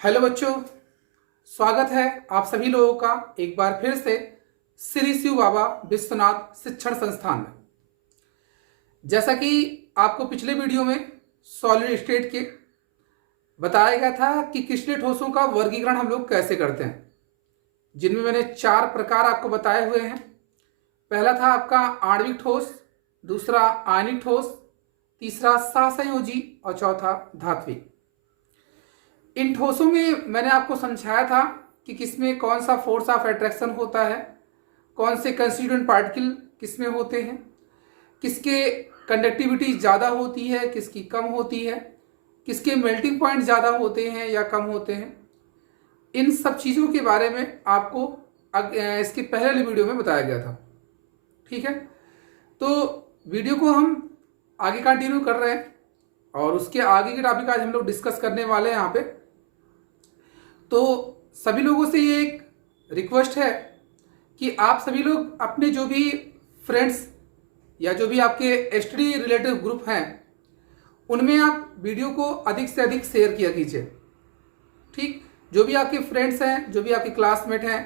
Hello बच्चों, स्वागत है आप सभी लोगों का एक बार फिर से श्री शिव बाबा विश्वनाथ शिक्षण संस्थान में। जैसा कि आपको पिछले वीडियो में सॉलिड स्टेट के बताया गया था कि क्रिस्टलीय ठोसों का वर्गीकरण हम लोग कैसे करते हैं, जिनमें मैंने 4 प्रकार आपको बताए हुए हैं। पहला था आपका आणविक ठोस, दूसरा आयनिक ठोस, तीसरा सहसंयोजी और चौथा धात्विक। इन ठोसों में मैंने आपको समझाया था कि किसमें कौन सा फोर्स ऑफ अट्रैक्शन होता है, कौन से कंस्टिट्यूएंट पार्टिकल किसमें होते हैं, किसके कंडक्टिविटी ज़्यादा होती है, किसकी कम होती है, किसके मेल्टिंग पॉइंट ज़्यादा होते हैं या कम होते हैं। इन सब चीज़ों के बारे में आपको इसके पहले वीडियो में बताया गया था। ठीक है, तो वीडियो को हम आगे कंटिन्यू कर रहे हैं और उसके आगे के टॉपिक आज हम लोग डिस्कस करने वाले हैं यहाँ पे। तो सभी लोगों से ये एक रिक्वेस्ट है कि आप सभी लोग अपने जो भी फ्रेंड्स या जो भी आपके स्टडी रिलेटिव ग्रुप हैं उनमें आप वीडियो को अधिक से अधिक शेयर किया कीजिए। ठीक, जो भी आपके फ्रेंड्स हैं, जो भी आपके क्लासमेट हैं,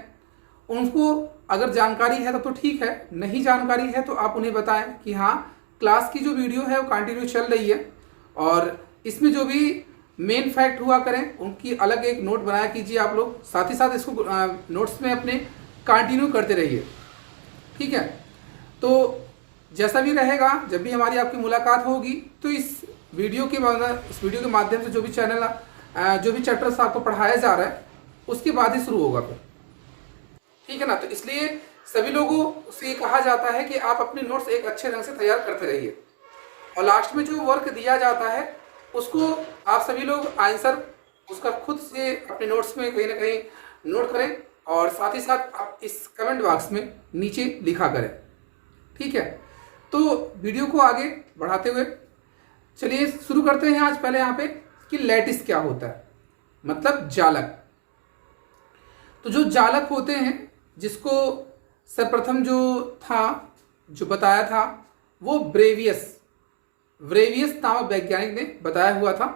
उनको अगर जानकारी है तो ठीक है, नहीं जानकारी है तो आप उन्हें बताएं कि हाँ, क्लास की जो वीडियो है वो कंटिन्यू चल रही है और इसमें जो भी मेन फैक्ट हुआ करें उनकी अलग एक नोट बनाया कीजिए आप लोग। साथ ही साथ इसको नोट्स में अपने कंटिन्यू करते रहिए। ठीक है, तो जैसा भी रहेगा, जब भी हमारी आपकी मुलाकात होगी तो इस वीडियो के माध्यम से जो भी जो भी चैप्टर्स आपको पढ़ाया जा रहा है उसके बाद ही शुरू होगा फिर। ठीक है ना, तो इसलिए सभी लोगों से कहा जाता है कि आप अपने नोट्स एक अच्छे ढंग से तैयार करते रहिए और लास्ट में जो वर्क दिया जाता है उसको आप सभी लोग आंसर उसका खुद से अपने नोट्स में कहीं ना कहीं नोट करें और साथ ही साथ आप इस कमेंट बॉक्स में नीचे लिखा करें। ठीक है, तो वीडियो को आगे बढ़ाते हुए चलिए शुरू करते हैं। आज पहले यहाँ पे कि लैटिस क्या होता है, मतलब जालक। तो जो जालक होते हैं, जिसको सर्वप्रथम जो बताया था वो व्रेवियस नामक वैज्ञानिक ने बताया हुआ था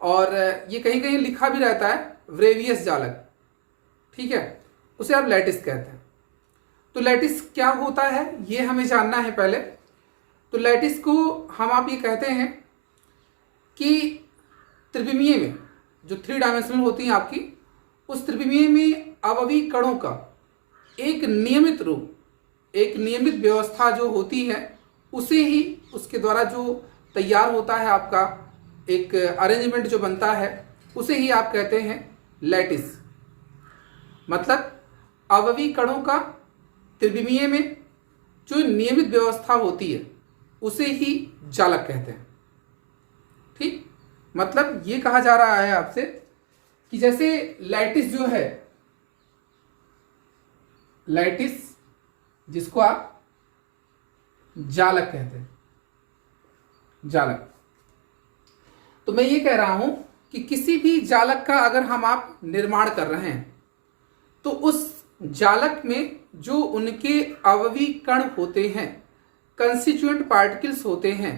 और ये कहीं कहीं लिखा भी रहता है व्रेवियस जालक। ठीक है, उसे आप लैटिस कहते हैं। तो लैटिस क्या होता है ये हमें जानना है पहले। तो लैटिस को आप ये कहते हैं कि त्रिविमीय में जो 3 डायमेंशनल होती हैं आपकी, उस त्रिविमीय में अवयवी कणों का एक नियमित रूप, एक नियमित व्यवस्था जो होती है उसे ही, उसके द्वारा जो तैयार होता है आपका एक अरेंजमेंट जो बनता है उसे ही आप कहते हैं लैटिस। मतलब अवयवी कणों का त्रिविमीय में जो नियमित व्यवस्था होती है उसे ही जालक कहते हैं। ठीक, मतलब ये कहा जा रहा है आपसे कि जैसे लैटिस जो है, लैटिस जिसको आप जालक कहते हैं, जालक। तो मैं ये कह रहा हूं कि किसी भी जालक का अगर आप निर्माण कर रहे हैं तो उस जालक में जो उनके अवयवी कण होते हैं, कंस्टिट्यूएंट पार्टिकल्स होते हैं,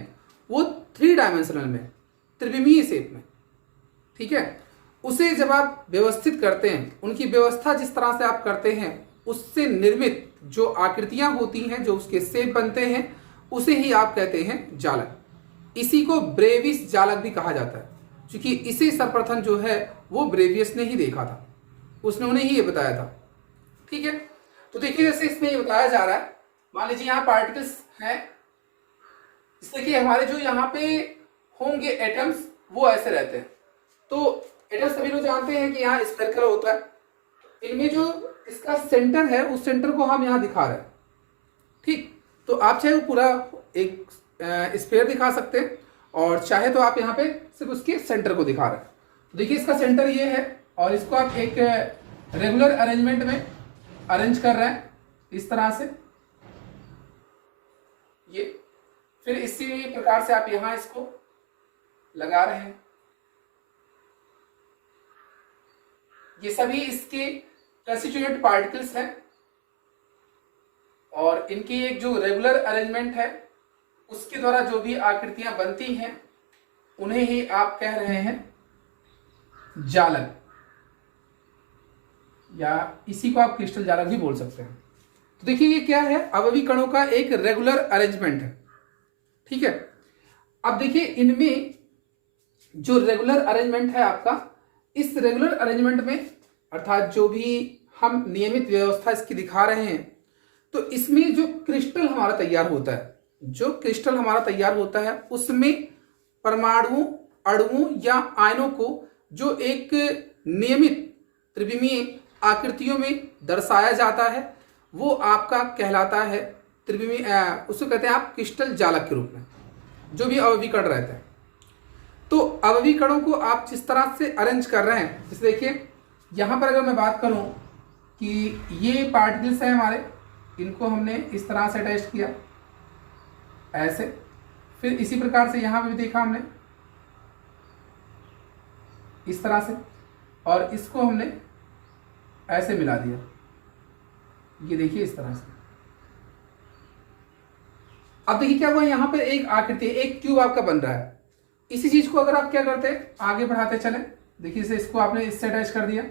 वो 3 डायमेंशनल में, त्रिविमीय शेप में, ठीक है, उसे जब आप व्यवस्थित करते हैं, उनकी व्यवस्था जिस तरह से आप करते हैं उससे निर्मित जो आकृतियां होती हैं, जो उसके शेप बनते हैं, उसे ही आप कहते हैं जालक। इसी को ब्रेवियस जालक भी कहा जाता है, क्योंकि इसे सर्वप्रथम जो है वो ब्रेवियस ने ही देखा था, उसने उन्हें ही ये बताया था। ठीक है, तो देखिए जैसे इसमें ये बताया जा रहा है, मान लीजिए यहाँ पार्टिकल्स हैं, इसलिए कि हमारे जो यहाँ पे होंगे एटम्स वो ऐसे रहते हैं। तो एटम्स सभी लोग जानते हैं कि यहाँ स्फेरिकल होता है, इनमें जो इसका सेंटर है उस सेंटर को हम यहाँ दिखा रहे हैं। ठीक, तो आप चाहे वो पूरा एक स्फीयर दिखा सकते हैं और चाहे तो आप यहाँ पे सिर्फ उसके सेंटर को दिखा रहे हैं। तो देखिए इसका सेंटर ये है और इसको आप एक रेगुलर अरेंजमेंट में अरेंज कर रहे हैं इस तरह से, ये फिर इसी प्रकार से आप यहाँ इसको लगा रहे हैं। ये सभी इसके कंस्टिट्यूएंट पार्टिकल्स हैं और इनकी एक जो रेगुलर अरेंजमेंट है उसके द्वारा जो भी आकृतियां बनती हैं उन्हें ही आप कह रहे हैं जालक। या इसी को आप क्रिस्टल जालक भी बोल सकते हैं। तो देखिए ये क्या है, अवयवी कणों का एक रेगुलर अरेंजमेंट है। ठीक है, अब देखिए इनमें जो रेगुलर अरेंजमेंट है आपका, इस रेगुलर अरेंजमेंट में अर्थात जो भी हम नियमित व्यवस्था इसकी दिखा रहे हैं, तो इसमें जो क्रिस्टल हमारा तैयार होता है, जो क्रिस्टल हमारा तैयार होता है उसमें परमाणुओं, अणुओं या आयनों को जो एक नियमित त्रिविमीय आकृतियों में दर्शाया जाता है वो आपका कहलाता है त्रिविमीय, उसको कहते हैं आप क्रिस्टल जालक के रूप में, जो भी अवयवी कण रहते हैं। तो अवयवी कणों को आप जिस तरह से अरेंज कर रहे हैं, जैसे देखिए यहाँ पर अगर मैं बात करूँ कि ये पार्टिकल्स हैं हमारे, इनको हमने इस तरह से अटैच किया ऐसे, फिर इसी प्रकार से यहाँ पे भी देखा हमने इस तरह से, और इसको हमने ऐसे मिला दिया, ये देखिए इस तरह से। अब देखिए क्या हुआ, यहाँ पे एक आकृति, एक ट्यूब आपका बन रहा है। इसी चीज को अगर आप क्या करते हैं, आगे बढ़ाते चले, देखिए इसे, इसको आपने इससे अटैच कर दिया,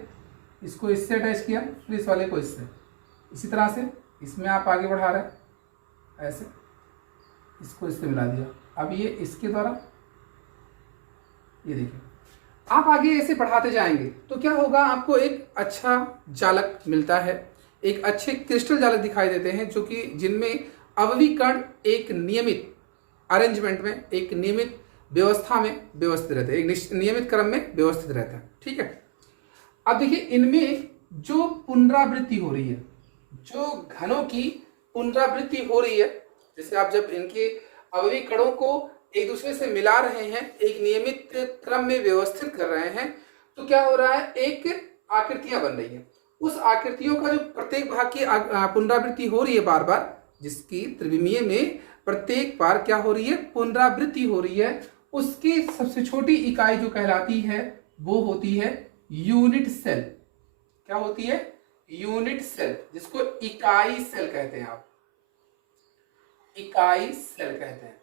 इसको इससे अटैच किया, फिर इस वाले को इससे, इसी तरह से इसमें आप आगे बढ़ा रहे हैं ऐसे, इसको इससे मिला दिया। अब ये इसके द्वारा, ये देखिए आप आगे ऐसे बढ़ाते जाएंगे तो क्या होगा, आपको एक अच्छा जालक मिलता है, एक अच्छे क्रिस्टल जालक दिखाई देते हैं, जो कि जिनमें अवयवी कण एक नियमित अरेंजमेंट में, एक नियमित व्यवस्था में व्यवस्थित रहते हैं, एक नियमित क्रम में व्यवस्थित रहते हैं। ठीक है, अब देखिए इनमें जो पुनरावृत्ति हो रही है, जो घनों की पुनरावृत्ति हो रही है, जैसे आप जब इनके अवयवी कणों को एक दूसरे से मिला रहे हैं, एक नियमित क्रम में व्यवस्थित कर रहे हैं, तो क्या हो रहा है, एक आकृतियां बन रही हैं। उस आकृतियों का जो प्रत्येक भाग की पुनरावृत्ति हो रही है बार बार, जिसकी त्रिविमीय में प्रत्येक बार क्या हो रही है, पुनरावृत्ति हो रही है, उसकी सबसे छोटी इकाई जो कहलाती है वो होती है यूनिट सेल। क्या होती है, यूनिट सेल, जिसको इकाई सेल कहते हैं, आप इकाई सेल कहते हैं।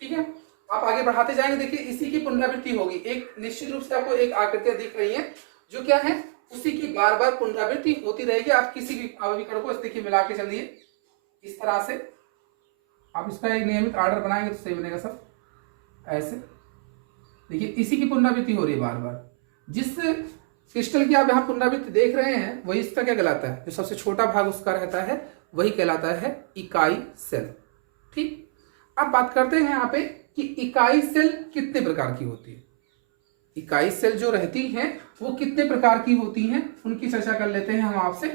ठीक है, आप आगे बढ़ाते जाएंगे, देखिए इसी की पुनरावृत्ति होगी, एक निश्चित रूप से आपको एक आकृतियां दिख रही हैं जो क्या है, उसी की बार बार पुनरावृत्ति होती रहेगी। आप किसी भी अवयवी कण को देखिए मिला के चलिए इस तरह से, आप इसका एक नियमित ऑर्डर बनाएंगे तो सही बनेगा सब, ऐसे देखिए इसी की पुनरावृत्ति हो रही है बार बार। जिस क्रिस्टल की आप यहाँ पुनरावृत्ति देख रहे हैं वही इसका क्या कहलाता है, जो सबसे छोटा भाग उसका रहता है वही कहलाता है इकाई सेल। ठीक, अब बात करते हैं यहाँ पे कि इकाई सेल कितने प्रकार की होती है, इकाई सेल जो रहती हैं वो कितने प्रकार की होती हैं, उनकी चर्चा कर लेते हैं हम आपसे।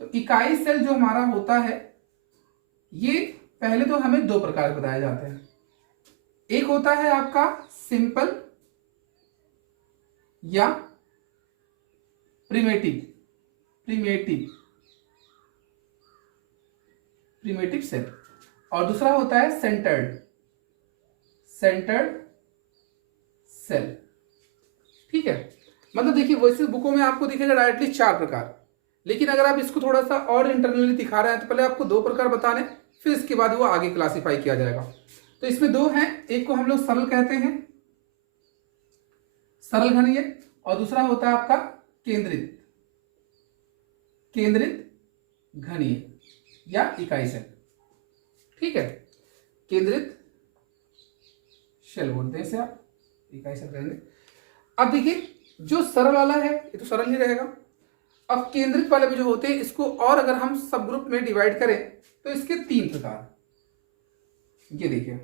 तो इकाई सेल जो हमारा होता है, ये पहले तो हमें दो प्रकार बताए जाते हैं। एक होता है आपका सिंपल या प्रिमेटिव सेल, और दूसरा होता है सेंटर्ड सेल। ठीक है, मतलब देखिए वैसे बुकों में आपको दिखेगा डायरेक्टली चार प्रकार, लेकिन अगर आप इसको थोड़ा सा और इंटरनली दिखा रहे हैं तो पहले आपको दो प्रकार बताने, फिर इसके बाद वो आगे क्लासिफाई किया जाएगा। तो इसमें दो हैं, एक को हम लोग सरल कहते हैं, सरल घनीय, और दूसरा होता है आपका केंद्रित घनीय या इकाई सेल। ठीक है, केंद्रित सेल बोलते हैं इसे, आप इकाई सेल कहेंगे। अब देखिए जो सरल वाला है ये तो सरल ही रहेगा। अब केंद्रित वाले में जो होते हैं, इसको और अगर हम सब ग्रुप में डिवाइड करें तो इसके तीन प्रकार, ये देखिए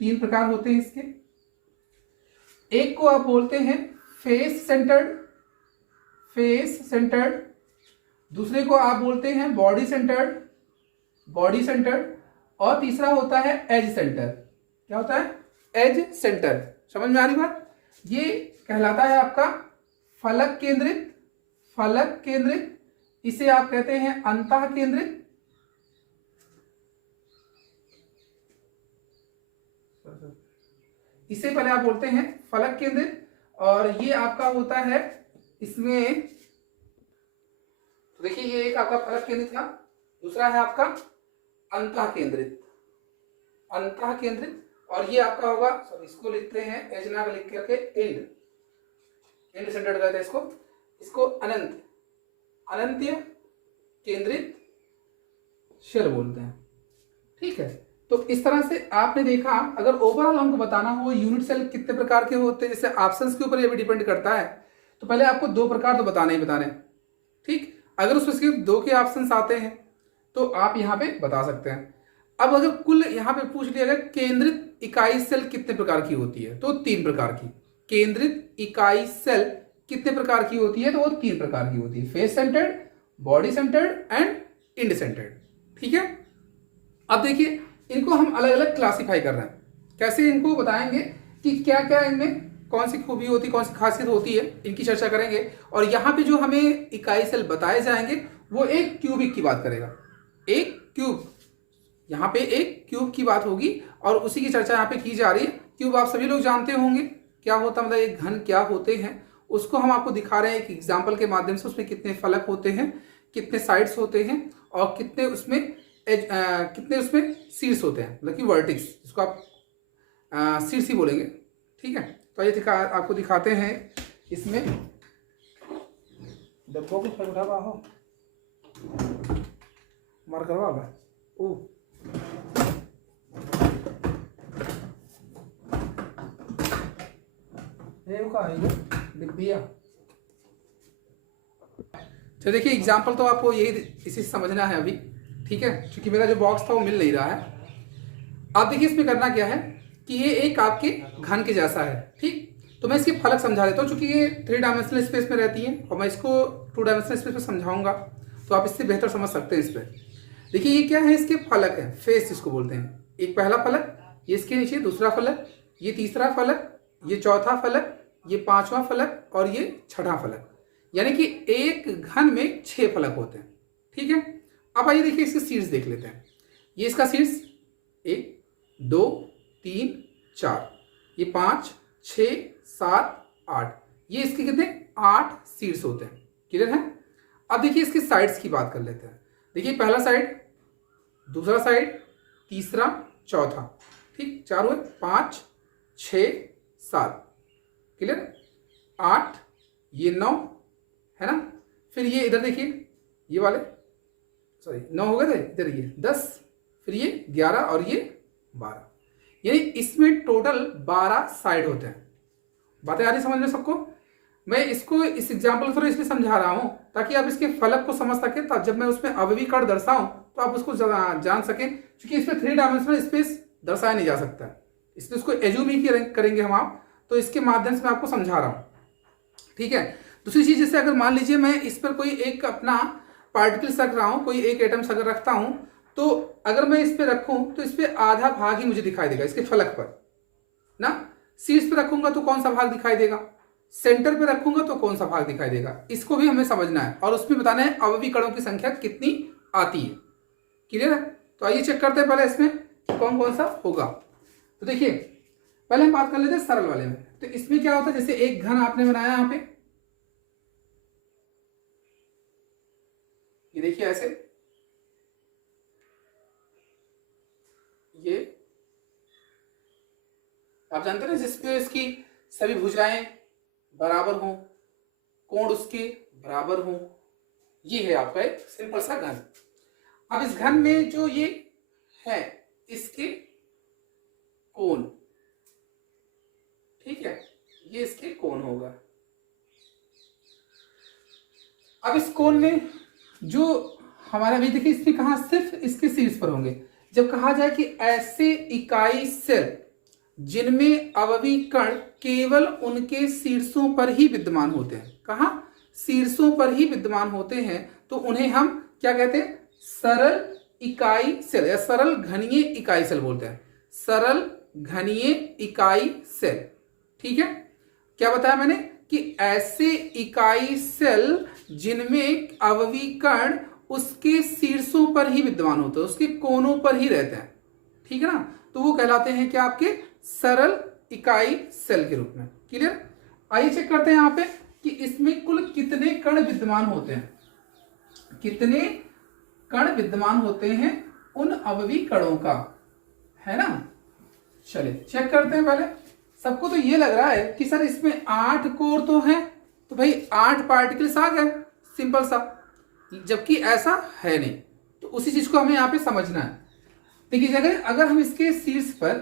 तीन प्रकार होते हैं इसके। एक को आप बोलते हैं फेस सेंटर्ड, दूसरे को आप बोलते हैं बॉडी सेंटर्ड, और तीसरा होता है एज सेंटर। क्या होता है, एज सेंटर। समझ में आ रही बात, ये कहलाता है आपका फलक केंद्रित, इसे आप कहते हैं अंतः केंद्रित, इसे पहले आप बोलते हैं फलक केंद्रित, और ये आपका होता है इसमें, तो देखिए ये एक आपका फलक केंद्रित था, दूसरा है आपका अंतः केंद्रित, और ये आपका होगा, इसको लिखते हैं एज ना लिख करके एंड, इंडिसेंटर्ड कहते हैं इसको, इसको अनंतीय केंद्रित शेल बोलते हैं। ठीक है, तो इस तरह से आपने देखा, अगर ओवरऑल हमको बताना हो यूनिट सेल कितने प्रकार के होते हैं, जैसे ऑप्शंस के ऊपर ये भी डिपेंड करता है, तो पहले आपको 2 प्रकार तो बताने ही बताने। ठीक, अगर उसमें सिर्फ 2 के ऑप्शंस आते हैं तो आप यहाँ पे बता सकते हैं। अब अगर कुल यहाँ पे पूछ लिया गया केंद्रित इकाई सेल कितने प्रकार की होती है, तो 3 प्रकार की। केंद्रित इकाई सेल कितने प्रकार की होती है, तो वो 3 प्रकार की होती है, face centred, body centred and end centred. ठीक है, अब देखिए इनको हम अलग अलग क्लासिफाई कर रहे हैं। कैसे इनको बताएंगे कि क्या क्या इनमें कौन सी खूबी होती है, कौन सी खासियत होती है, इनकी चर्चा करेंगे। और यहाँ पे जो हमें इकाई सेल बताए जाएंगे वो एक क्यूबिक की बात करेगा, एक क्यूब, यहाँ पे एक क्यूब की बात होगी और उसी की चर्चा यहाँ पे की जा रही है। क्यूब आप सभी लोग जानते होंगे क्या होता है, मतलब एक घन क्या होते हैं, उसको हम आपको दिखा रहे हैं एक एग्जाम्पल के माध्यम से। उसमें कितने फलक होते हैं, कितने साइड्स होते हैं और कितने उसमें शीर्ष होते हैं, मतलब कि वर्टिक्स, जिसको आप शीर्ष ही बोलेंगे। ठीक है, तो ये आपको दिखाते हैं इसमें। डब्बों को फिर उठा हो मार करवा ओ डिब्बिया। तो देखिए एग्जाम्पल तो आपको यही इसी से समझना है अभी। ठीक है, क्योंकि मेरा जो बॉक्स था वो मिल नहीं रहा है। आप देखिए इसमें करना क्या है कि ये एक आपके घन के जैसा है। ठीक, तो मैं इसके फलक समझा देता हूँ, चूंकि ये 3 डायमेंशनल स्पेस में रहती है और मैं इसको 2 डायमेंशनल स्पेस में समझाऊंगा, तो आप इससे बेहतर समझ सकते हैं इस पर। देखिए ये क्या है, इसके फलक है, फेस जिसको बोलते हैं। एक पहला फलक, ये इसके नीचे दूसरा फलक, ये तीसरा फलक, ये चौथा फलक, ये 5वां फलक और ये 6वां फलक, यानी कि एक घन में 6 फलक होते हैं। ठीक है, अब आइए देखिए इसके शीर्ष देख लेते हैं। ये इसका शीर्ष 1 2 3 4, ये 5 6 7 8, ये इसके कितने 8 शीर्ष होते हैं। क्लियर है। अब देखिए इसके साइड्स की बात कर लेते हैं। देखिए पहला साइड, दूसरा साइड, तीसरा, चौथा। ठीक, 4 हुए, 5 6 7, क्लियर, 8, ये 9 है ना। फिर ये इधर देखिए, ये वाले सॉरी 9 हो गए थे, इधर ये 10, फिर ये 11 और ये 12, यानी इसमें टोटल 12 साइड होते हैं। बातें आ रही समझ में सबको। मैं इसको इस एग्जाम्पल थ्रू इसलिए समझा रहा हूं ताकि आप इसके फलक को समझ सकें, तब जब मैं उसमें अवयवी कण दर्शाऊं तो आप उसको जान सकें, क्योंकि इसमें 3 डायमेंशनल स्पेस दर्शाया नहीं जा सकता है, इसलिए उसको एज्यूम ही करेंगे हम आप। तो इसके माध्यम से मैं आपको समझा रहा हूं। ठीक है, दूसरी चीज, जैसे अगर मान लीजिए मैं इस पर कोई एक अपना पार्टिकल्स रख रहा हूं, कोई एक एटम्स अगर रखता हूं, तो अगर मैं इस पे रखूं तो इस पे आधा भाग ही मुझे दिखाई देगा इसके फलक पर ना। शीर्ष पे रखूंगा तो कौन सा भाग दिखाई देगा, सेंटर पे रखूंगा तो कौन सा भाग दिखाई देगा, इसको भी हमें समझना है और उसमें बताना है अवयवी कणों की संख्या कितनी आती है। क्लियर है। तो आइए चेक करते हैं पहले इसमें कौन कौन सा होगा। तो देखिए पहले हम बात कर लेते हैं सरल वाले में। तो इसमें क्या होता है, जैसे एक घन आपने बनाया यहां पे, ये देखिए ऐसे, ये आप जानते हैं जिसपे इसकी सभी भुजाएं बराबर हों, कोण उसके बराबर हों, ये है आपका एक सिंपल सा घन। अब इस घन में जो ये है इसके कोण, ठीक है, ये इसके कोण होगा। अब इस कोण में जो हमारा भी देखिए, इसमें कहा सिर्फ इसके शीर्ष पर होंगे। जब कहा जाए कि ऐसे इकाई सेल जिनमें अवयवी कण केवल उनके शीर्षों पर ही विद्यमान होते हैं, कहा शीर्षों पर ही विद्यमान होते हैं, तो उन्हें हम क्या कहते हैं, सरल इकाई सेल या सरल घनीय इकाई सेल बोलते हैं। सरल घनीय इकाई सेल। ठीक है, क्या बताया मैंने कि ऐसे इकाई सेल जिनमें अवयवी कण उसके शीर्षों पर ही विद्यमान होते हैं, उसके कोनों पर ही रहते हैं। ठीक है ना, तो वो कहलाते हैं क्या, आपके सरल इकाई सेल के रूप में। क्लियर। आइए चेक करते हैं यहां पे कि इसमें कुल कितने कण विद्यमान होते हैं, कितने कण विद्यमान होते हैं उन अवयवी कणों का, है ना। चलिए चेक करते हैं पहले। सबको तो ये लग रहा है कि सर इसमें 8 कोर तो हैं, तो भाई 8 पार्टिकल्स आ गए, सिंपल सा, जबकि ऐसा है नहीं। तो उसी चीज को हमें यहाँ पे समझना है। देखिए अगर हम इसके शीर्ष पर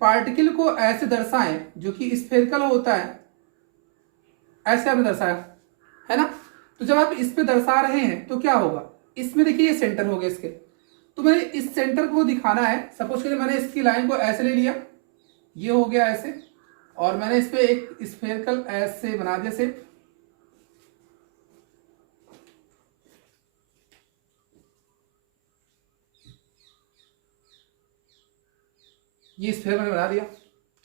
पार्टिकल को ऐसे दर्शाएं जो कि स्फेरिकल होता है, ऐसे आपने दर्शाया है ना, तो जब आप इस पे दर्शा रहे हैं तो क्या होगा, इसमें देखिए ये सेंटर हो गया इसके, तो मैंने इस सेंटर को दिखाना है। सपोज करिए मैंने इसकी लाइन को ऐसे ले लिया, ये हो गया ऐसे, और मैंने इस पे एक स्फेरिकल ऐसे बना दिया शेप, ये स्फेयर मैंने बना दिया,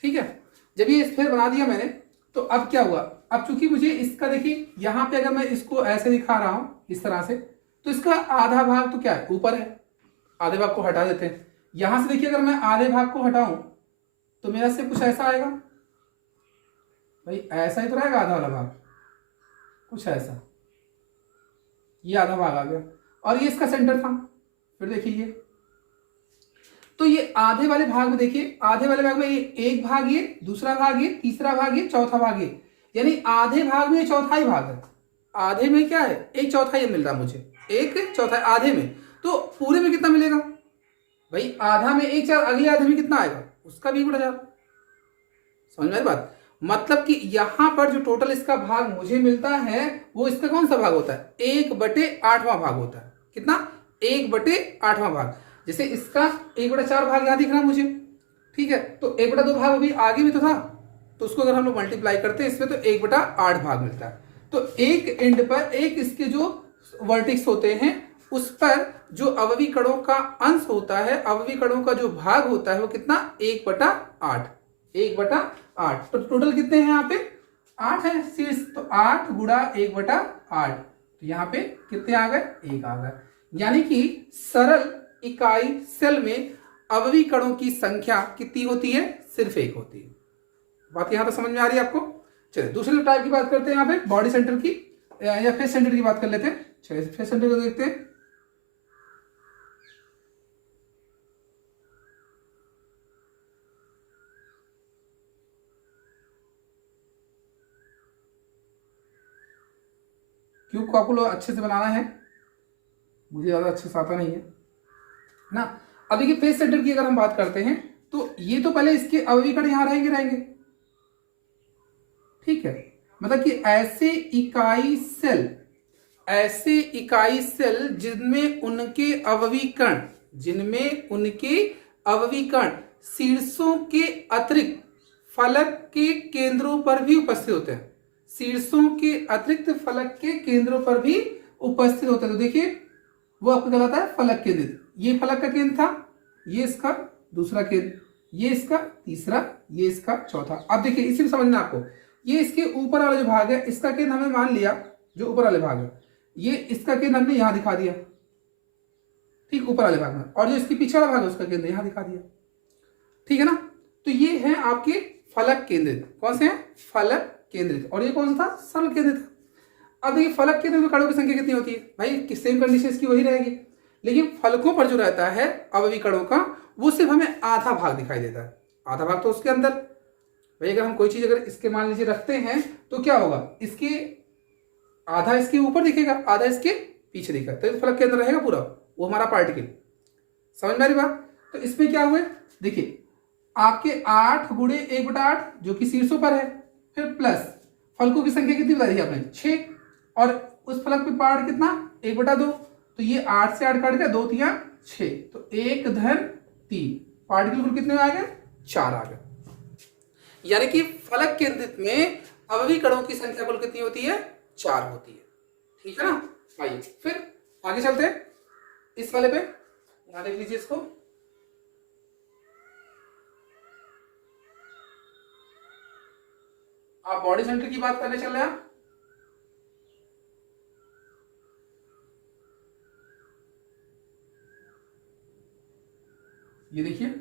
ठीक है। जब ये स्फेयर बना दिया मैंने, तो अब क्या हुआ, अब चूंकि मुझे इसका देखिए यहाँ पे अगर मैं इसको ऐसे दिखा रहा हूं इस तरह से, तो इसका आधा भाग तो क्या है, ऊपर है, आधे भाग को हटा देते हैं। यहां से देखिए अगर मैं आधे भाग को हटाऊं तो मेरा से कुछ ऐसा आएगा, भाई ऐसा ही तो रहेगा आधा वाला भाग, कुछ ऐसा, ये आधा भाग आ गया, और ये इसका सेंटर था। फिर देखिए ये, तो ये आधे वाले भाग में देखिए, आधे वाले भाग में ये एक भाग, ये दूसरा भाग, ये तीसरा भाग, ये चौथा भाग, ये यानी आधे भाग में चौथाई भाग है। आधे में क्या है, एक चौथाई मिल रहा मुझे, एक चौथाई आधे में, तो पूरे में कितना मिलेगा भाई, आधा में एक चार, अगले आधे में कितना आएगा, उसका भी 1/4। समझ में बात, मतलब कि यहां पर जो टोटल इसका भाग मुझे मिलता है वो इसका कौन सा भाग होता है, 1/8वां भाग होता है। कितना, 1/8वां भाग। जैसे इसका 1/4 भाग यहां दिख रहा है मुझे, ठीक है, तो 1/2 भाग अभी आगे भी तो था, तो उसको अगर हम लोग मल्टीप्लाई करते हैं इसमें तो 1/8 भाग मिलता है। तो एक एंड पर, एक इसके जो वर्टिक्स होते हैं उस पर जो अवयवी कणों का अंश होता है, अवयवी कणों का जो भाग होता है वो कितना, 1/8, 1/8। तो टोटल कितने हैं यहाँ पे, 8 है शीर्ष, तो 8 गुणा 1/8, तो यहाँ पे कितने आ गए, 1 आ गए। यानी कि सरल इकाई सेल में अवयवी कणों की संख्या कितनी होती है, सिर्फ 1 होती है। बात यहां तक समझ में आ रही है आपको। चलिए दूसरे टाइप की बात करते हैं, यहाँ पे बॉडी सेंटर की या फेस सेंटर की बात कर लेते हैं। चलिए फेस सेंटर को देखते हैं। क्यूब को आपको अच्छे से बनाना है, मुझे ज्यादा अच्छे से आता नहीं है ना। अब देखिए फेस सेंटर की अगर हम बात करते हैं तो ये तो पहले इसके अवयवी कण यहां रहेंगे, ठीक है, मतलब कि ऐसे इकाई सेल जिनमें उनके अवयवी कण शीर्षों के अतिरिक्त फलक के केंद्रों पर भी उपस्थित होते हैं, शीर्षों के अतिरिक्त फलक के केंद्रों पर भी उपस्थित होते हैं। तो देखिए वो आपको कहलाता है फलक केंद्र। ये फलक का केंद्र था, ये इसका दूसरा केंद्र, ये इसका तीसरा, ये इसका चौथा। अब देखिए इसी में समझना आपको, ये इसके ऊपर वाला जो भाग है इसका केंद्र हमने मान लिया, जो ऊपर वाले भाग है, ये इसका केंद्र हमने यहां दिखा दिया, ठीक, ऊपर वाले भाग में, और जो इसके पीछे वाला भाग है उसका केंद्र यहां दिखा दिया, ठीक है ना। तो ये है आपके फलक केंद्रित। कौन से हैं, फलक केंद्रित। और ये कौन सा था, सरल केंद्रित। अब देखिए फलक केंद्रित में कणों की संख्या कितनी होती है भाई, सेम कंडीशन इसकी वही रहेगी, लेकिन फलकों पर जो रहता है अवयवी कणों का वो सिर्फ हमें आधा भाग दिखाई देता है, आधा भाग तो उसके अंदर। भाई अगर हम कोई चीज अगर इसके मान लीजिए रखते हैं तो क्या होगा, इसके आधा इसके ऊपर दिखेगा, आधा इसके पीछे दिखेगा, तो फलक के अंदर रहेगा पूरा वो हमारा पार्टिकल। समझ में आ रही बात। तो इसमें क्या हुए, देखिए आपके 8 गुणे 1/8 जो कि शीर्षों पर है, फिर प्लस फलकों की संख्या कितनी बताई आपने, 6, और उस फलक पे पार्ट कितना 1/2, तो ये 8 से 8 काट गया, 2 3 6, तो 1 धन 3, पार्टिकल कुल कितने आ गए, 4 आ गए। यानी कि फलक केंद्रित में अवयवी कणों की संख्या कुल कितनी होती है, 4 होती है, ठीक है ना। आइए फिर आगे चलते हैं इस वाले पे, यहां देख लीजिए इसको। आप बॉडी सेंटर की बात करने चल रहे हैं, ये देखिए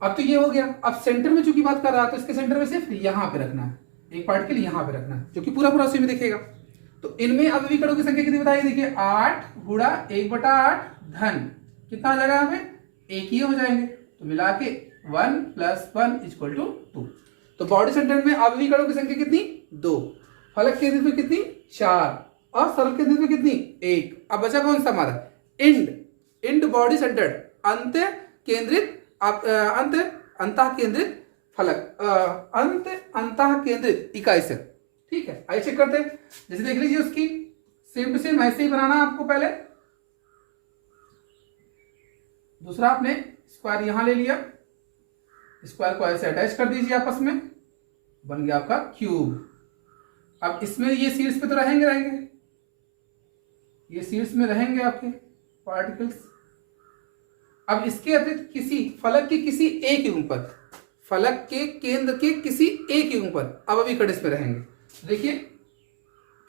अब तो ये हो गया। अब सेंटर में चूंकि बात कर रहा है तो इसके सेंटर में सिर्फ यहां पे रखना है, एक पार्टिकल यहां पे रखना है जो कि पूरा पूरा उसी में दिखेगा। तो इनमें अवयवी कणों की संख्या कितनी बताइए, देखिए 8 गुणा 1/8 धन कितना आ जाएगा यहाँ पे एक ही हो जाएंगे, तो मिला के 1 + 1 = 2। तो बॉडी सेंटर में आवयवी कणों की संख्या कितनी? 2। फलक केंद्रित में कितनी? 4। और सरल केंद्रित में कितनी? 1। अब बचा कौन सा हमारा? इंड बॉडी सेंटर्ड, अंत केंद्रित फलक, अंतः केंद्रित इकाई सेल। ठीक है, आइए चेक करते हैं। जैसे देख लीजिए उसकी सेम टू सेम ऐसे ही बनाना है आपको। पहले दूसरा आपने स्क्वायर यहां ले लिया, स्क्वायर को ऐसे अटैच कर दीजिए आपस में, बन गया आपका क्यूब। अब इसमें ये शीर्ष पे तो रहेंगे, ये शीर्ष में रहेंगे आपके पार्टिकल्स। अब इसके अतिरिक्त किसी फलक के किसी एक युग्म पर, फलक के केंद्र के किसी एक युग्म पर आवयवी कण इसमें रहेंगे। देखिए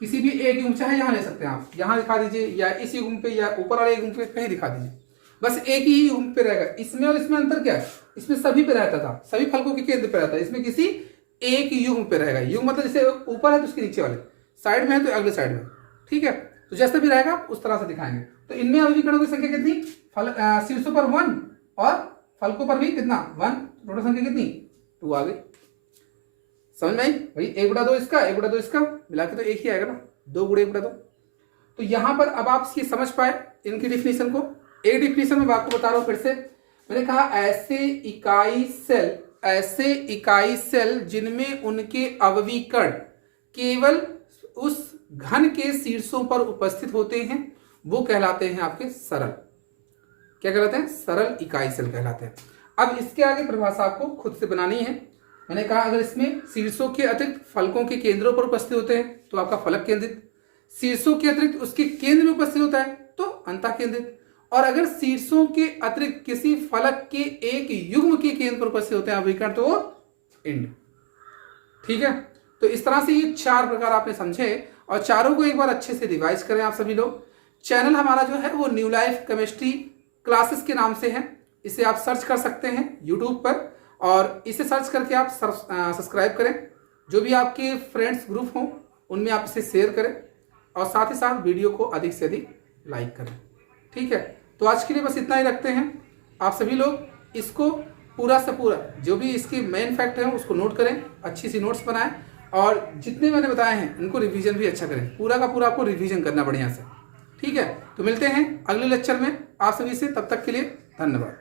किसी भी एक युग्म, चाहे यहां ले सकते हैं आप, यहां दिखा दीजिए या इस युग्म पे या ऊपर वाले युग्म पे, कहीं दिखा दीजिए, बस एक ही युग्म पे रहेगा। इसमें और इसमें अंतर क्या है? इसमें सभी पे रहता था, सभी फलकों के केंद्र पे रहता है, इसमें किसी एक युग्म पे रहेगा। युग्म मतलब जैसे ऊपर है तो उसके नीचे वाले, साइड में है तो अगले साइड में। ठीक है, तो जैसे भी रहेगा उस तरह से दिखाएंगे। तो इनमें आवयवी कणों की संख्या कितनी? शीर्षों पर 1 और फलकों पर भी कितना? 1। टोटल संख्या कितनी? 2 आ गई। समझ में आई भाई? 1/2 इसका, 1/2 इसका, मिला के तो एक ही आएगा ना, 2 × 1/2। तो यहां पर अब आप ये समझ पाए इनकी डिफिनेशन को। एक डिफिनेशन में आपको बता रहा हूं फिर से। मैंने कहा ऐसे इकाई सेल जिनमें उनके आवयवी कण केवल उस घन के शीर्षों पर उपस्थित होते हैं, वो कहलाते हैं आपके सरल। क्या कहलाते हैं? सरल इकाई सेल कहलाते हैं। अब इसके आगे परिभाषा आपको खुद से बनानी है। मैंने कहा अगर इसमें शीर्षों के अतिरिक्त फलकों के केंद्रों पर उपस्थित होते हैं तो आपका फलक केंद्रित, शीर्षों के अतिरिक्त उसके केंद्र में उपस्थित होता है तो अंतः केंद्रित, और अगर शीर्षों के अतिरिक्त किसी फलक के एक युग्म के केंद्र पर उपस्थित होते हैं आवयवी कण तो वो इंड। ठीक है, तो इस तरह से ये 4 प्रकार आपने समझे, और चारों को एक बार अच्छे से रिवाइज करें आप सभी लोग। चैनल हमारा जो है वो न्यू लाइफ केमिस्ट्री क्लासेस के नाम से है, इसे आप सर्च कर सकते हैं यूट्यूब पर, और इसे सर्च करके आप सब्सक्राइब करें। जो भी आपके फ्रेंड्स ग्रुप हों उनमें आप इसे शेयर करें, और साथ ही साथ वीडियो को अधिक से अधिक लाइक करें। ठीक है, तो आज के लिए बस इतना ही रखते हैं। आप सभी लोग इसको पूरा से पूरा जो भी इसके मेन फैक्ट हैं उसको नोट करें, अच्छी सी नोट्स बनाएं, और जितने मैंने बताए हैं इनको रिवीजन भी अच्छा करें, पूरा का पूरा आपको रिवीजन करना बढ़िया से। ठीक है, तो मिलते हैं अगले लेक्चर में आप सभी से, तब तक के लिए धन्यवाद।